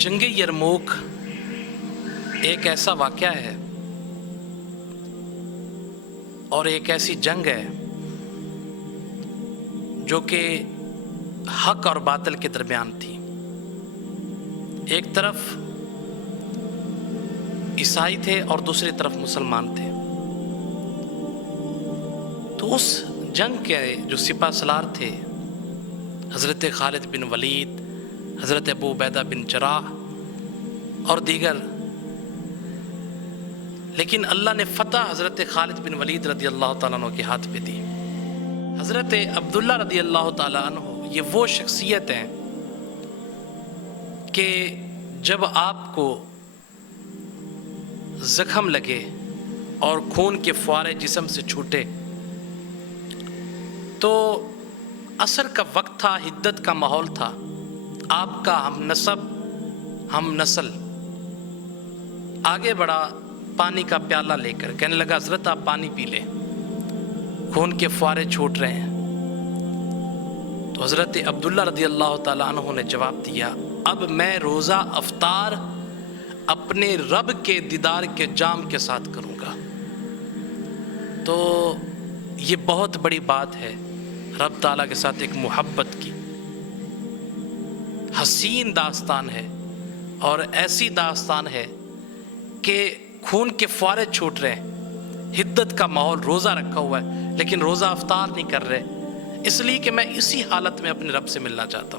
جنگ یرموک ایک ایسا واقعہ ہے اور ایک ایسی جنگ ہے جو کہ حق اور باطل کے درمیان تھی۔ ایک طرف عیسائی تھے اور دوسری طرف مسلمان تھے۔ تو اس جنگ کے جو سپہ سالار تھے حضرت خالد بن ولید، حضرت ابو عبیدہ بن جراح اور دیگر، لیکن اللہ نے فتح حضرت خالد بن ولید رضی اللہ تعالیٰ عنہ کے ہاتھ پہ دی۔ حضرت عبداللہ رضی اللہ تعالیٰ عنہ یہ وہ شخصیت ہیں کہ جب آپ کو زخم لگے اور خون کے فوارے جسم سے چھوٹے تو عصر کا وقت تھا، حدت کا ماحول تھا، آپ کا ہم نسب ہم نسل آگے بڑھا پانی کا پیالہ لے کر، کہنے لگا حضرت آپ پانی پی لیں، خون کے فوارے چھوٹ رہے ہیں۔ تو حضرت عبداللہ رضی اللہ تعالیٰ عنہ نے جواب دیا، اب میں روزہ افطار اپنے رب کے دیدار کے جام کے ساتھ کروں گا۔ تو یہ بہت بڑی بات ہے، رب تعالیٰ کے ساتھ ایک محبت کی حسین داستان ہے، اور ایسی داستان ہے کہ خون کے فوارے چھوٹ رہے ہیں، حدت کا ماحول، روزہ رکھا ہوا ہے لیکن روزہ افطار نہیں کر رہے، اس لیے کہ میں اسی حالت میں اپنے رب سے ملنا چاہتا ہوں۔